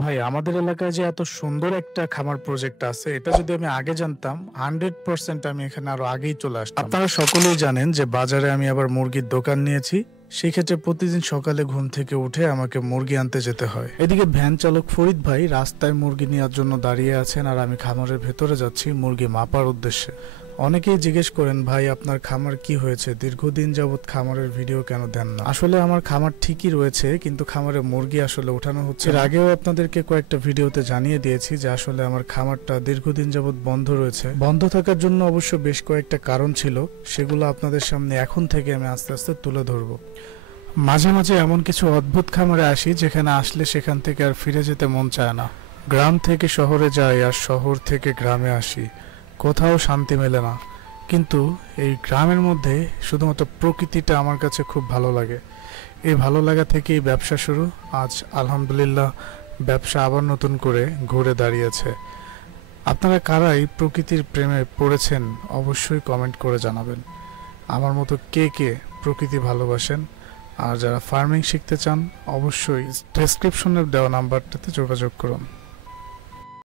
ভাই আমাদের এলাকায় যে এত সুন্দর একটা খামার প্রজেক্ট আছে, এটা যদি আমি আগে জানতাম 100% আমি এখানে আরো আগেই চলে আসতাম। আপনারা সকলেই জানেন যে বাজারে আমি আবার মুরগির দোকান নিয়েছি। সেই ক্ষেত্রে প্রতিদিন সকালে ঘুম থেকে উঠে আমাকে মুরগি আনতে যেতে হয়। এদিকে ভ্যান চালক ফরিদ ভাই রাস্তায় মুরগি নেওয়ার জন্য দাঁড়িয়ে আছেন, আর আমি খামারের ভেতরে যাচ্ছি মুরগি মাপার উদ্দেশ্যে। অনেকেই জিজ্ঞেস করেন, ভাই আপনার খামার কি হয়েছে, দীর্ঘদিন যাবত খামারের ভিডিও কেন দেন না? আসলে আমার খামার ঠিকই রয়েছে, কিন্তু খামারে মুরগি আসলে ওঠানো হচ্ছে। এর আগেও আপনাদেরকে কয়েকটা ভিডিওতে জানিয়ে দিয়েছি যে আসলে আমার খামারটা দীর্ঘদিন যাবত বন্ধ রয়েছে। বন্ধ থাকার জন্য অবশ্য বেশ কয়েকটা কারণ ছিল, সেগুলো আপনাদের সামনে এখন থেকে আমি আস্তে আস্তে তুলে ধরবো। মাঝে মাঝে এমন কিছু অদ্ভুত খামারে আসি যেখানে আসলে সেখান থেকে আর ফিরে যেতে মন চায় না। গ্রাম থেকে শহরে যাই আর শহর থেকে গ্রামে আসি, কোথাও শান্তি মেলে না। কিন্তু এই গ্রামের মধ্যে শুধুমাত্র প্রকৃতিটা আমার কাছে খুব ভালো লাগে। এই ভালো লাগা থেকেই ব্যবসা শুরু। আজ আলহামদুলিল্লাহ ব্যবসা আবার নতুন করে ঘুরে দাঁড়িয়েছে। আপনারা কারা এই প্রকৃতির প্রেমে পড়েছেন অবশ্যই কমেন্ট করে জানাবেন। আমার মতো কে কে প্রকৃতি ভালোবাসেন, আর যারা ফার্মিং শিখতে চান অবশ্যই ডেসক্রিপশনের দেওয়া নাম্বারটাতে যোগাযোগ করুন।